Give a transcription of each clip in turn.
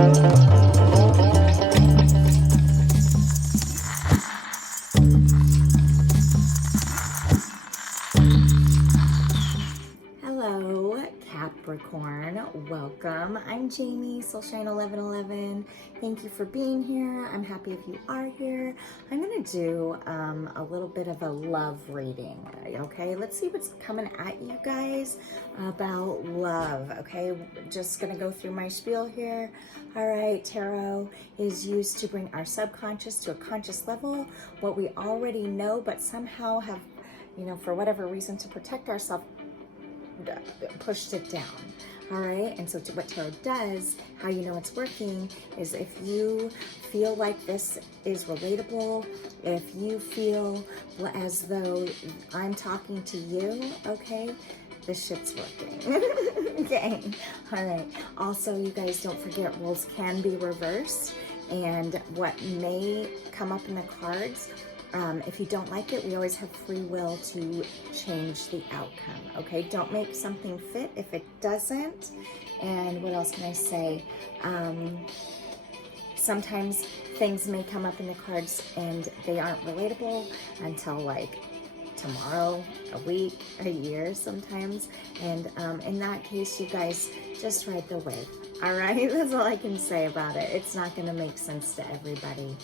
Hello, Capricorn. Welcome. I'm Jamie, Soulshine 1111. Thank you for being here. I'm happy if you are here. I'm going to do a little bit of a love reading. Okay, let's see what's coming at you guys about love. Okay, just going to go through my spiel here. All right, tarot is used to bring our subconscious to a conscious level, what we already know, but somehow have, for whatever reason, to protect ourselves, pushed it down. All right, and so what tarot does, how you know it's working, is if you feel like this is relatable, if you feel as though I'm talking to you, okay, this shit's working. Okay, all right. Also, you guys don't forget, roles can be reversed, and what may come up in the cards, if you don't like it, we always have free will to change the outcome, okay? Don't make something fit if it doesn't. And what else can I say? Sometimes things may come up in the cards and they aren't relatable until like tomorrow, a week, a year sometimes. And in that case, you guys just ride the wave, all right? That's all I can say about it. It's not gonna make sense to everybody.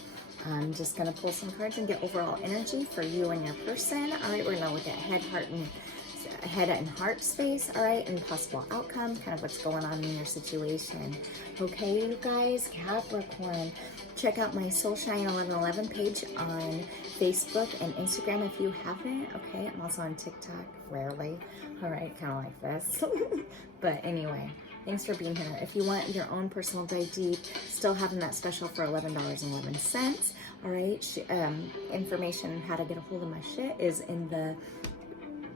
I'm just going to pull some cards and get overall energy for you and your person. All right, we're going to look at head and heart space, all right, and possible outcome, kind of what's going on in your situation. Okay, you guys, Capricorn, check out my Soulshine 1111 page on Facebook and Instagram if you haven't, okay? I'm also on TikTok, rarely, all right, kind of like this. But anyway, thanks for being here. If you want your own personal dive deep, still having that special for $11.11. All right, information on how to get a hold of my shit is in the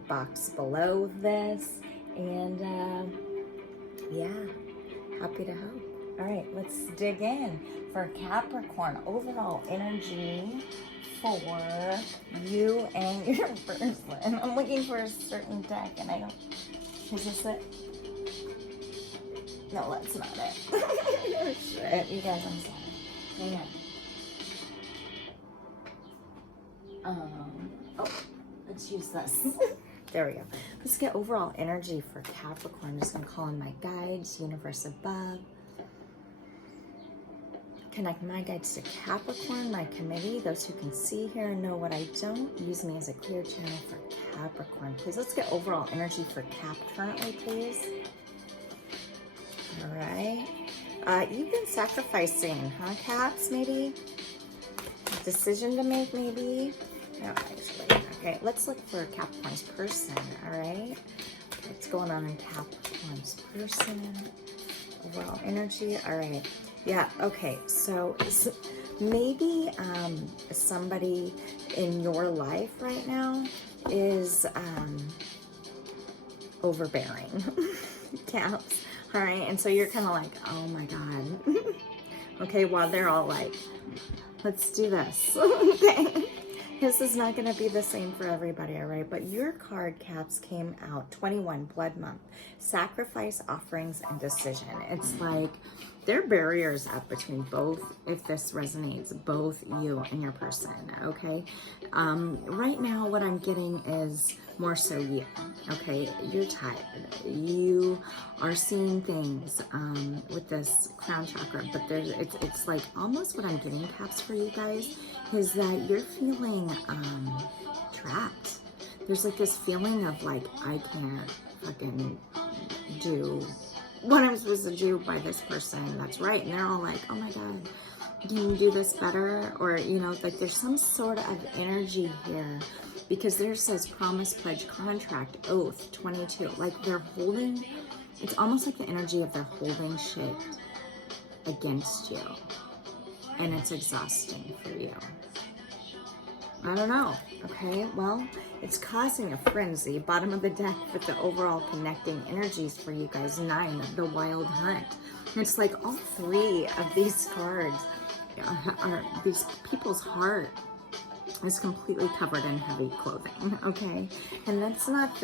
box below this. And yeah, happy to help. All right, let's dig in for Capricorn. Overall energy for you and your person. I'm looking for a certain deck and I don't, is this it? No, that's not it. Shit, you guys, I'm sorry. Hang on. Oh, let's use this. There we go. Let's get overall energy for Capricorn. I'm just gonna call in my guides, universe above. Connect my guides to Capricorn, my committee, those who can see here and know what I don't. Use me as a clear channel for Capricorn. Please, let's get overall energy for Cap currently, please. All right. You've been sacrificing, huh, Caps, maybe? Decision to make, maybe? No, actually. Okay, let's look for Capricorn's person, all right? What's going on in Capricorn's person? Overall energy, all right. Yeah, okay, so maybe somebody in your life right now is overbearing, Caps. All right, and so you're kind of like, oh my God. Okay, while they're all like, let's do this. Okay, this is not gonna be the same for everybody, all right? But your card, Caps, came out 21, Blood Month, sacrifice, offerings, and decision. It's like there are barriers up between both, if this resonates, both you and your person, okay? Right now, what I'm getting is more so you, okay? You're tired. You are seeing things with this crown chakra, but it's like almost what I'm getting, Caps, for you guys is that you're feeling trapped. There's like this feeling of like, I can't fucking do what I'm supposed to do by this person that's right. And they're all like, oh my God, can you do this better? Or, like there's some sort of energy here because there says promise, pledge, contract, oath, 22. Like they're holding, it's almost like the energy of they're holding shit against you. And it's exhausting for you. I don't know. Okay, well, it's causing a frenzy. Bottom of the deck with the overall connecting energies for you guys. 9, the wild hunt. And it's like all 3 of these cards are these people's heart is completely covered in heavy clothing, okay? And that's not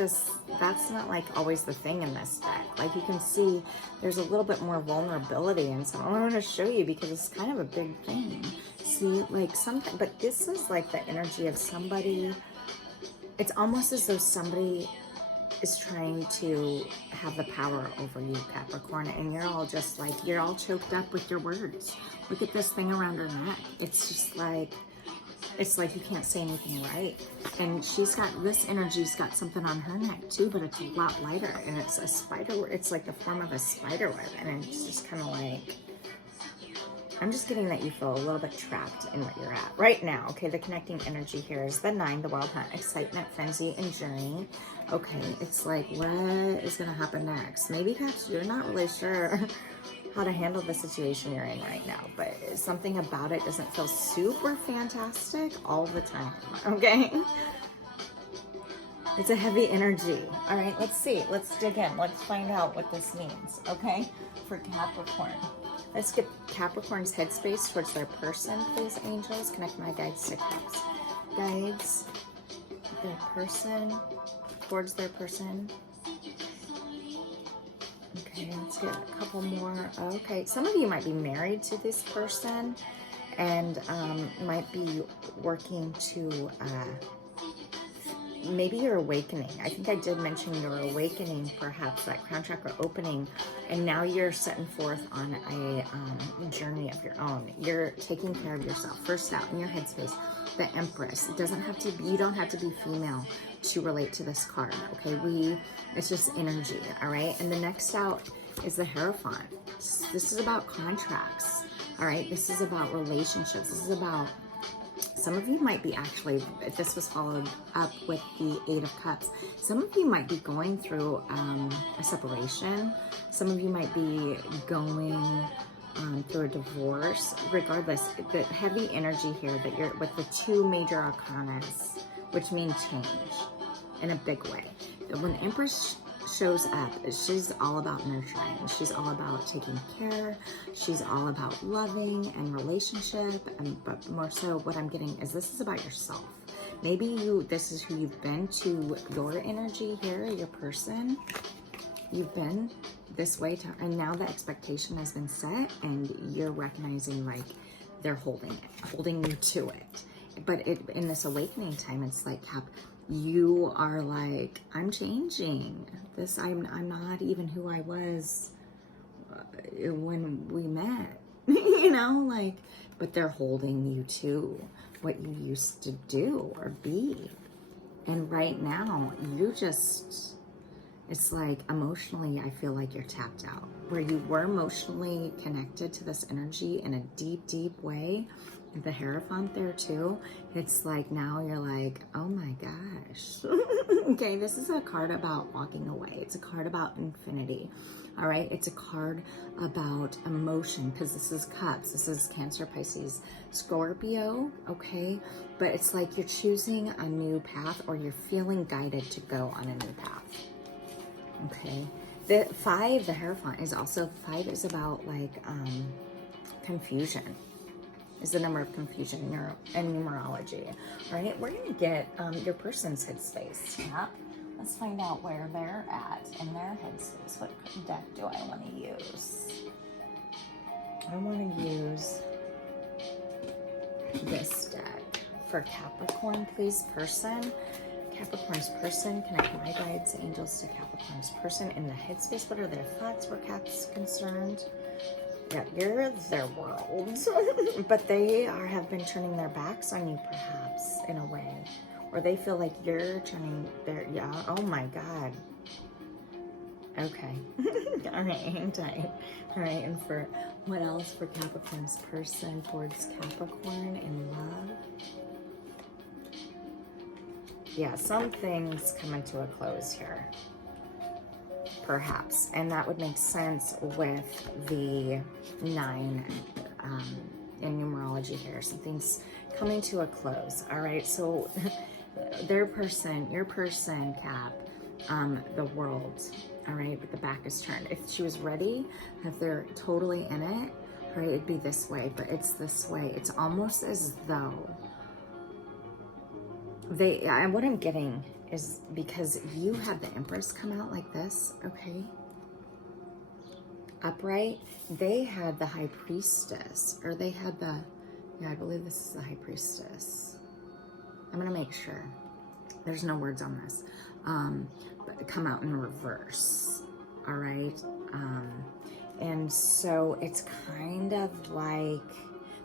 like always the thing in this deck. Like you can see there's a little bit more vulnerability in some. I want to show you because it's kind of a big thing. See, like something, but this is like the energy of somebody. It's almost as though somebody is trying to have the power over you, Capricorn, and you're all just like, you're all choked up with your words. Look at this thing around her neck. It's just like, it's like you can't say anything right. And she's got, this energy's got something on her neck too, but it's a lot lighter, and it's a spider, it's like the form of a spider web, and it's just kind of like, I'm just getting that you feel a little bit trapped in what you're at right now. Okay, the connecting energy here is the 9, the wild hunt, excitement, frenzy, and journey. Okay, it's like, what is gonna happen next? Maybe perhaps you're not really sure how to handle the situation you're in right now, but something about it doesn't feel super fantastic all the time, okay? It's a heavy energy. All right, let's see. Let's dig in. Let's find out what this means, okay? For Capricorn. Let's get Capricorn's headspace towards their person, please, angels. Connect my guides to Caps. Guides, their person, towards their person. Okay, let's get a couple more. Okay, some of you might be married to this person and might be working to, maybe you're awakening. I think I did mention you're awakening, perhaps that crown chakra opening, and now you're setting forth on a journey of your own. You're taking care of yourself. First out in your headspace, the Empress. It doesn't have to be, you don't have to be female to relate to this card, okay? It's just energy, all right? And the next out is the Hierophant. This is about contracts, all right? This is about relationships. This is about, some of you might be actually, if this was followed up with the 8 of Cups, some of you might be going through a separation. Some of you might be going through a divorce. Regardless, the heavy energy here that you're with the 2 major arcanas, which mean change in a big way. When the Empress shows up, she's all about nurturing. She's all about taking care. She's all about loving and relationship. But more so, what I'm getting is this is about yourself. Maybe this is who you've been to your energy here, your person. You've been this way, and now the expectation has been set, and you're recognizing like they're holding you to it. But in this awakening time, it's like, Cap, you are like, I'm changing. I'm not even who I was when we met, you know, like, but they're holding you to what you used to do or be. And right now, it's like emotionally, I feel like you're tapped out. Where you were emotionally connected to this energy in a deep, deep way, the Hierophant there too, it's like now you're like, oh my gosh. Okay, this is a card about walking away. It's a card about infinity. All right, it's a card about emotion, because this is Cups. This is Cancer, Pisces, Scorpio, okay? But it's like you're choosing a new path, or you're feeling guided to go on a new path. Okay, the 5, the Hierophant, is also, 5 is about like confusion, is the number of confusion in numerology. All right, we're gonna get your person's headspace. Yeah, let's find out where they're at in their headspace. What deck do I want to use? I want to use this deck for Capricorn, please, person. Capricorn's person, connect my guides, angels to Capricorn's person in the headspace. What are their thoughts where Cap's concerned? Yeah, you're their world. But they have been turning their backs on you, perhaps, in a way. Or they feel like you're turning their, yeah, oh my God. Okay. All right, hang tight. All right, and for what else for Capricorn's person towards Capricorn in love? Yeah, something's coming to a close here, perhaps, and that would make sense with the 9 in numerology here. Something's coming to a close. All right, so their person, your person, Cap, the world. All right, but the back is turned. If she was ready, if they're totally in it, right, it'd be this way, but it's this way. It's almost as though what I'm getting is because you had the Empress come out like this, okay? Upright. They had the High Priestess, or they had the, yeah, I believe this is the High Priestess. I'm gonna make sure. There's no words on this. But come out in reverse, all right? And so it's kind of like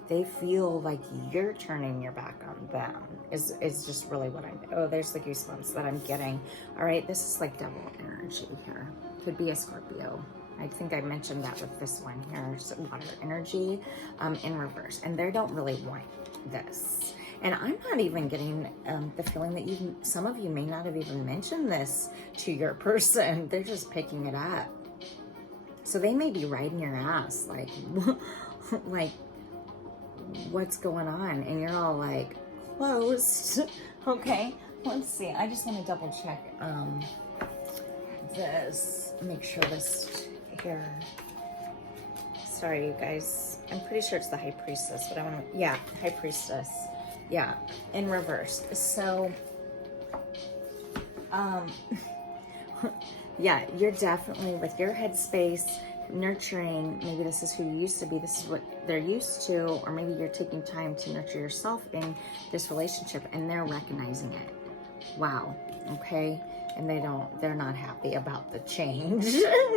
they feel like you're turning your back on them is just really what I'm, oh, there's the goosebumps that I'm getting. All right, this is like double energy here. Could be a Scorpio. I think I mentioned that with this one here, so water energy in reverse. And they don't really want this. And I'm not even getting the feeling that some of you may not have even mentioned this to your person. They're just picking it up. So they may be riding your ass, like, like, what's going on? And you're all like, closed. Okay, let's see. I just want to double check this. Make sure this here. Sorry, you guys. I'm pretty sure it's the High Priestess, but I want to, yeah, High Priestess. Yeah, in reverse. So, yeah, you're definitely with your headspace, nurturing. Maybe this is who you used to be. This is what they're used to, or maybe you're taking time to nurture yourself in this relationship, and they're recognizing it. Wow. Okay. And they're not happy about the change.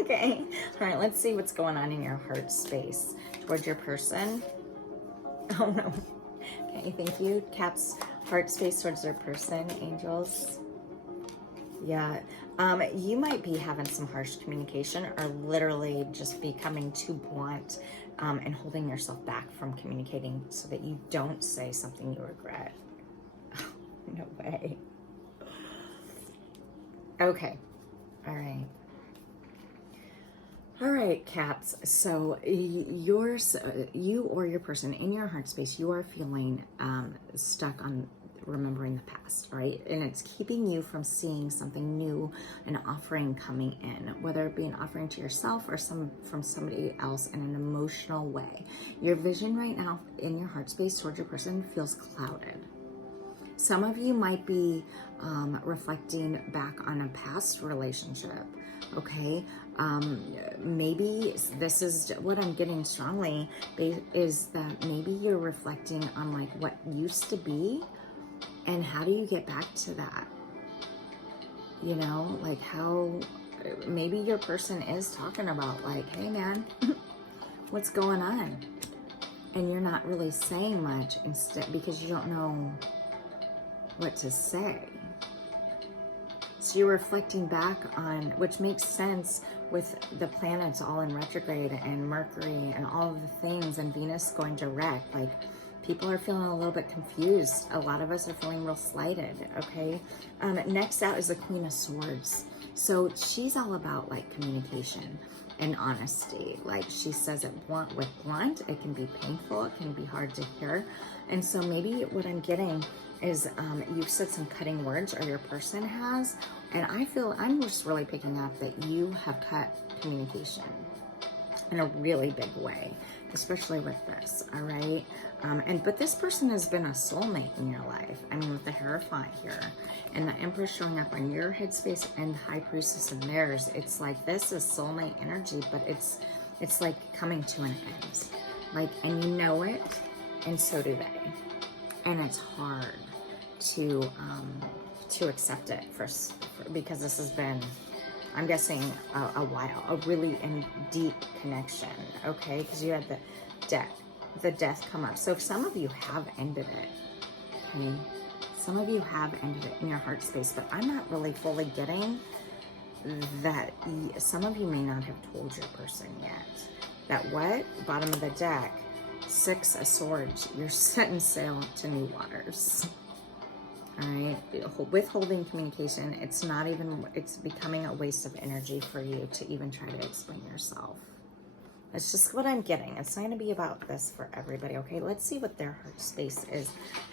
Okay. All right. Let's see what's going on in your heart space towards your person. Oh no. Okay. Thank you. Caps, heart space towards their person, angels. Yeah. You might be having some harsh communication, or literally just becoming too blunt and holding yourself back from communicating so that you don't say something you regret. No way. Okay. All right. All right, Caps. So you or your person in your heart space, you are feeling stuck on remembering the past, right? And it's keeping you from seeing something new, an offering coming in, whether it be an offering to yourself or from somebody else in an emotional way. Your vision right now in your heart space towards your person feels clouded. Some of you might be reflecting back on a past relationship, okay? Maybe this is what I'm getting strongly, is that maybe you're reflecting on like what used to be, and how do you get back to that? You know, like how maybe your person is talking about like, hey man, what's going on? And you're not really saying much instead because you don't know what to say. So you're reflecting back on, which makes sense with the planets all in retrograde and Mercury and all of the things and Venus going direct. Like people are feeling a little bit confused. A lot of us are feeling real slighted, okay? Next out is the Queen of Swords. So she's all about like communication and honesty. Like she says it with blunt, it can be painful, it can be hard to hear. And so maybe what I'm getting is you've said some cutting words, or your person has, and I'm just really picking up that you have cut communication in a really big way, especially with this, all right? But this person has been a soulmate in your life. I mean, with the Hierophant here, and the Empress showing up on your headspace and the High Priestess in theirs, it's like this is soulmate energy, but it's like coming to an end. Like, and you know it, and so do they. And it's hard to accept it because this has been, I'm guessing, a while, a really deep connection, okay? Because you had the death come up. So some of you have ended it, okay? Some of you have ended it in your heart space, but I'm not really fully getting that. Some of you may not have told your person yet. That what? Bottom of the deck, 6 of Swords, you're setting sail to new waters. All right, withholding communication, it's becoming a waste of energy for you to even try to explain yourself. That's just what I'm getting. It's not going to be about this for everybody, okay? Let's see what their heart space is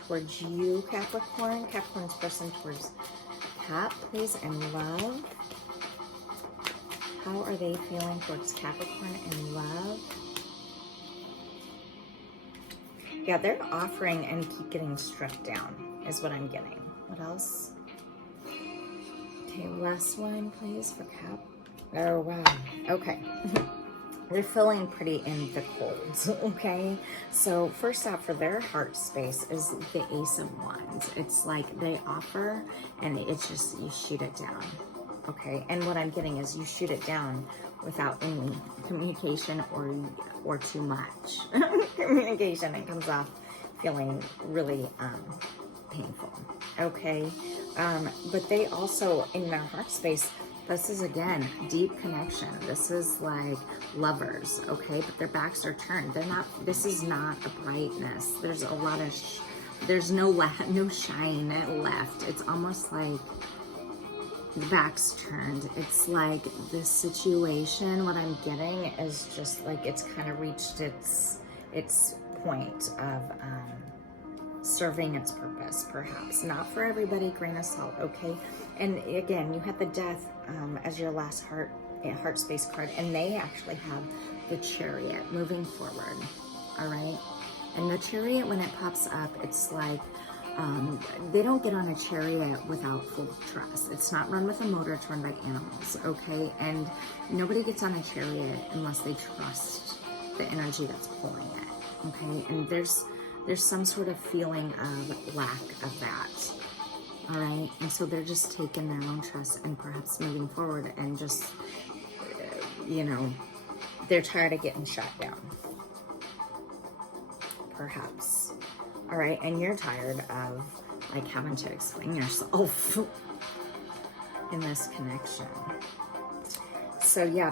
towards you, Capricorn. Capricorn's person towards Cap, please, and love. How are they feeling towards Capricorn and love? Yeah, they're offering and keep getting struck down is what I'm getting, What else? Okay, last one, please, for Cap. Oh, wow. Okay. They're feeling pretty in the cold, okay? So first off, for their heart space is the Ace of Wands. It's like they offer, and it's just, you shoot it down, okay? And what I'm getting is you shoot it down without any communication or too much communication. It comes off feeling really painful, okay? But they also, in their heart space, this is, again, deep connection. This is like lovers, okay? But their backs are turned. They're not, this is not a brightness. There's a lot of, there's no shine left. It's almost like the back's turned. It's like this situation, what I'm getting is just like it's kind of reached its point of serving its purpose, perhaps. Not for everybody, grain of salt, okay? And again, you had the Death as your last heart space card, and they actually have the Chariot moving forward, all right? And the Chariot, when it pops up, it's like they don't get on a chariot without full trust. It's not run with a motor, it's run by animals, okay? And nobody gets on a chariot unless they trust the energy that's pulling it, okay? And there's some sort of feeling of lack of that, all right? And so they're just taking their own trust and perhaps moving forward and just, you know, they're tired of getting shot down, perhaps. All right, and you're tired of like having to explain yourself in this connection. So yeah,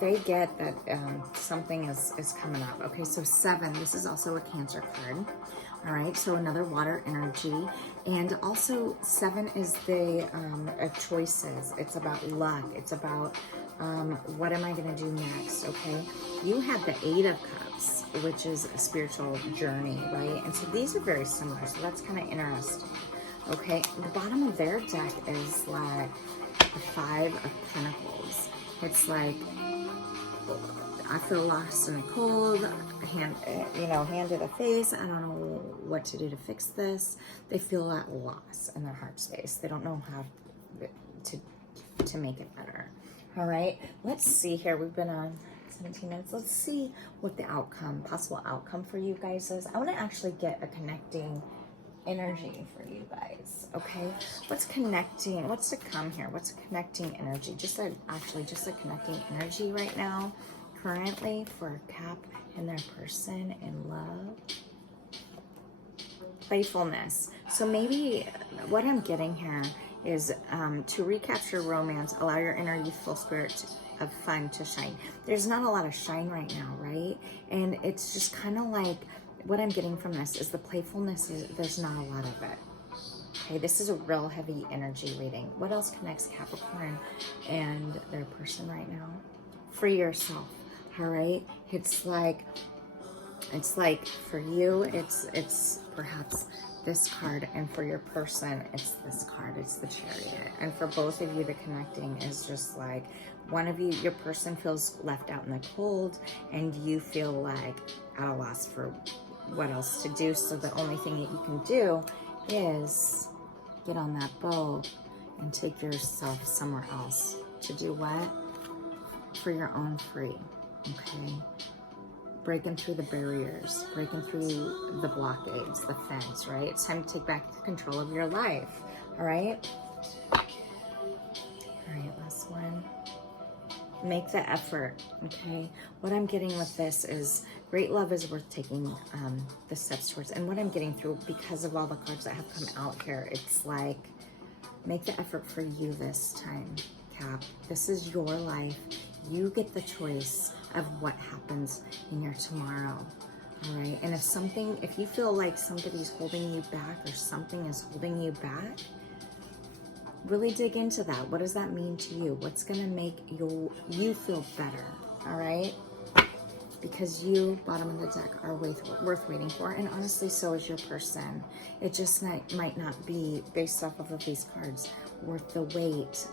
they get that something is coming up. Okay, so 7, this is also a Cancer card. All right, so another water energy. And also 7 is the choices. It's about luck. It's about what am I gonna do next, okay? You have the 8 of Cups, which is a spiritual journey, right? And so these are very similar, so that's kind of interesting. Okay, the bottom of their deck is like the 5 of Pentacles. It's like, I feel lost and cold, hand to the face. I don't know what to do to fix this. They feel at loss in their heart space. They don't know how to make it better. All right, let's see here. We've been on 17 minutes. Let's see what the possible outcome for you guys is. I want to actually get a connecting energy for you guys, okay? What's connecting? What's to come here? What's a connecting energy? Just a connecting energy right now, currently, for Cap and their person in love. Playfulness. So maybe what I'm getting here is to recapture romance, allow your inner youthful spirit of fun to shine. There's not a lot of shine right now, right? And it's just kind of like, what I'm getting from this is the playfulness, there's not a lot of it. Okay, this is a real heavy energy reading. What else connects Capricorn and their person right now? Free yourself, all right? It's like for you, it's perhaps this card, and for your person, it's this card, it's the Chariot. And for both of you, the connecting is just like, one of you, your person feels left out in the cold, and you feel like at a loss for what else to do. So the only thing that you can do is get on that boat and take yourself somewhere else to do what? For your own free, okay? Breaking through the barriers, breaking through the blockades, the fence, right? It's time to take back control of your life, all right? All right, last one. Make the effort, okay? What I'm getting with this is great love is worth taking the steps towards. And what I'm getting through, because of all the cards that have come out here, it's like, make the effort for you this time, Cap. This is your life. You get the choice of what happens in your tomorrow, all right? And if you feel like somebody's holding you back or something is holding you back, really dig into that. What does that mean to you? What's gonna make you feel better, all right? Because you, bottom of the deck, are worth waiting for, and honestly, so is your person. It just might not be, based off of these cards, worth the wait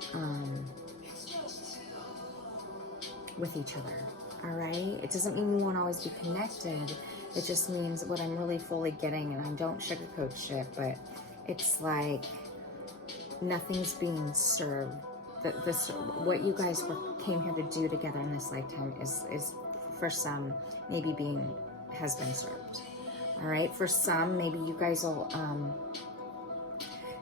with each other, all right? It doesn't mean you won't always be connected. It just means what I'm really fully getting, and I don't sugarcoat shit, but it's like, nothing's being served. This, what you guys came here to do together in this lifetime is for some maybe has been served. All right, for some maybe you guys will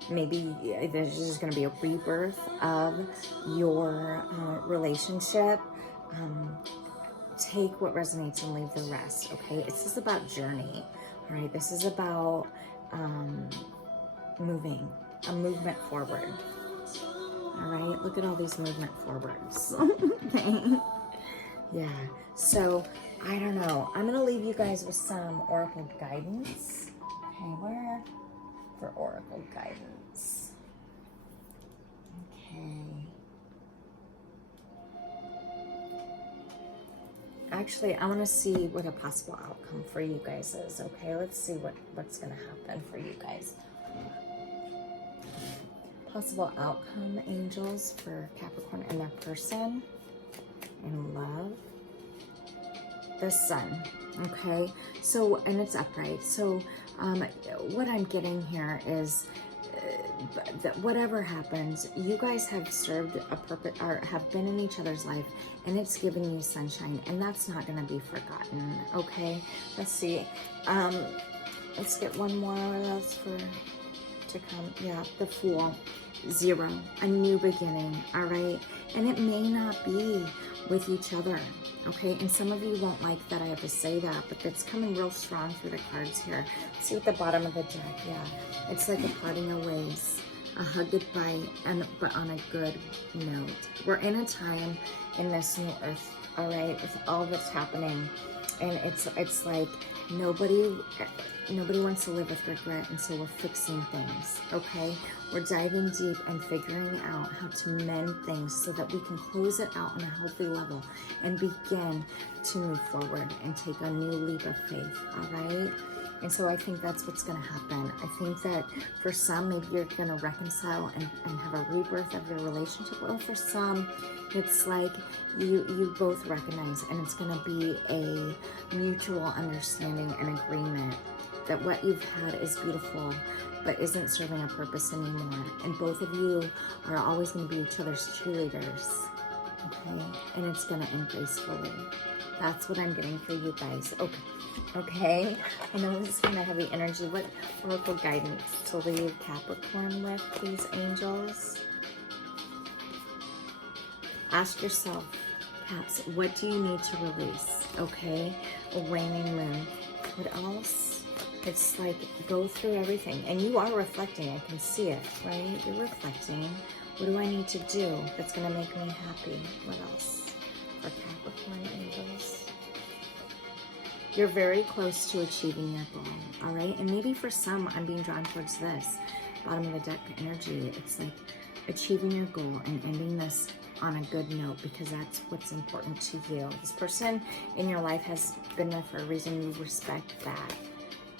maybe there's just going to be a rebirth of your relationship. Take what resonates and leave the rest. Okay, it's just about journey. All right, this is about a movement forward. All right, look at all these movement forwards. Okay. Yeah, so I don't know. I'm gonna leave you guys with some oracle guidance. Okay, where for oracle guidance? Okay. Actually, I want to see what a possible outcome for you guys is. Okay, let's see what's gonna happen for you guys. Possible outcome, angels, for Capricorn and their person in love. The sun. Okay, so, and it's upright. So what I'm getting here is that whatever happens, you guys have served a purpose, or have been in each other's life, and it's given you sunshine, and that's not going to be forgotten. Okay, let's see. Let's get one more else to come. Yeah, the Fool. 0, a new beginning. All right, and it may not be with each other. Okay, and some of you won't like that I have to say that, but it's coming real strong through the cards here. See at the bottom of the deck. Yeah, it's like a parting of ways, a hug goodbye, but on a good note. We're in a time in this new earth, all right, with all that's happening, and it's like nobody wants to live with regret, and so we're fixing things. Okay, we're diving deep and figuring out how to mend things so that we can close it out on a healthy level and begin to move forward and take a new leap of faith. All right, and so I think that's what's going to happen. I think that for some, maybe you're going to reconcile and have a rebirth of your relationship, or for some, it's like you both recognize, and it's going to be a mutual understanding and agreement that what you've had is beautiful, but isn't serving a purpose anymore. And both of you are always going to be each other's cheerleaders. Okay, and it's going to end gracefully. That's what I'm getting for you guys. Okay. I know this is kind of heavy energy. What oracle guidance to leave Capricorn with, please, angels? Ask yourself, Caps, what do you need to release? Okay, a waning moon. What else? It's like go through everything, and you are reflecting. I can see it, right? You're reflecting. What do I need to do that's going to make me happy? What else for Capricorn angels? You're very close to achieving your goal, all right? And maybe for some, I'm being drawn towards this bottom of the deck energy. It's like achieving your goal and ending this on a good note, because that's what's important to you. This person in your life has been there for a reason. You respect that,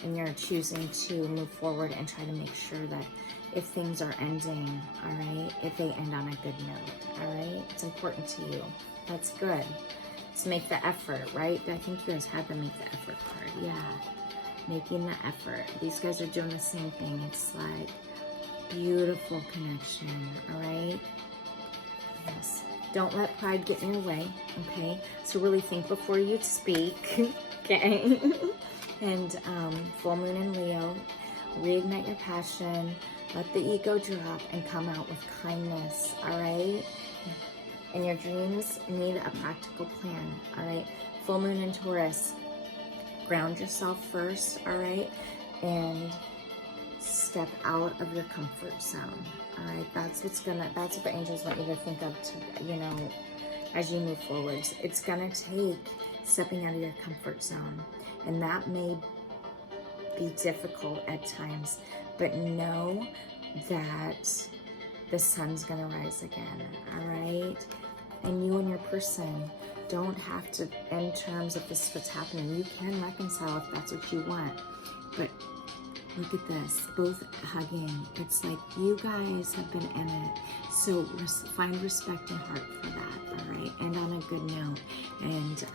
and you're choosing to move forward and try to make sure that if things are ending, all right, if they end on a good note, all right? It's important to you. That's good. Let's make the effort, right? I think you guys had to make the effort card. Yeah, making the effort. These guys are doing the same thing. It's like beautiful connection, all right? Yes. Don't let pride get in your way, okay? So really think before you speak, okay? And full moon in Leo, reignite your passion, let the ego drop, and come out with kindness, all right? And your dreams need a practical plan, all right? Full moon in Taurus, ground yourself first, all right? And step out of your comfort zone, all right? That's what the angels want you to think of, to, you know, as you move forward. It's gonna take stepping out of your comfort zone, and that may be difficult at times, but know that the sun's gonna rise again, all right? And you and your person don't have to end terms if this is what's happening. You can reconcile if that's what you want, but look at this, both hugging. It's like you guys have been in it, so find respect and heart for that, all right? And on a good note, and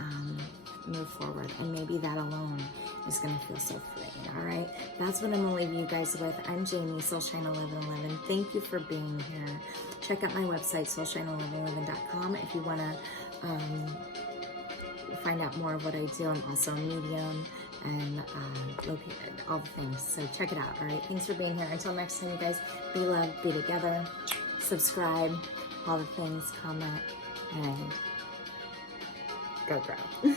move forward. And maybe that alone is going to feel so freeing. All right. That's what I'm going to leave you guys with. I'm Jamie, Soulshine1111. Thank you for being here. Check out my website, soulshine1111.com, if you want to find out more of what I do. I'm also a medium and located, all the things. So check it out. All right. Thanks for being here. Until next time, you guys, be loved, be together, subscribe, all the things, comment, and go grow.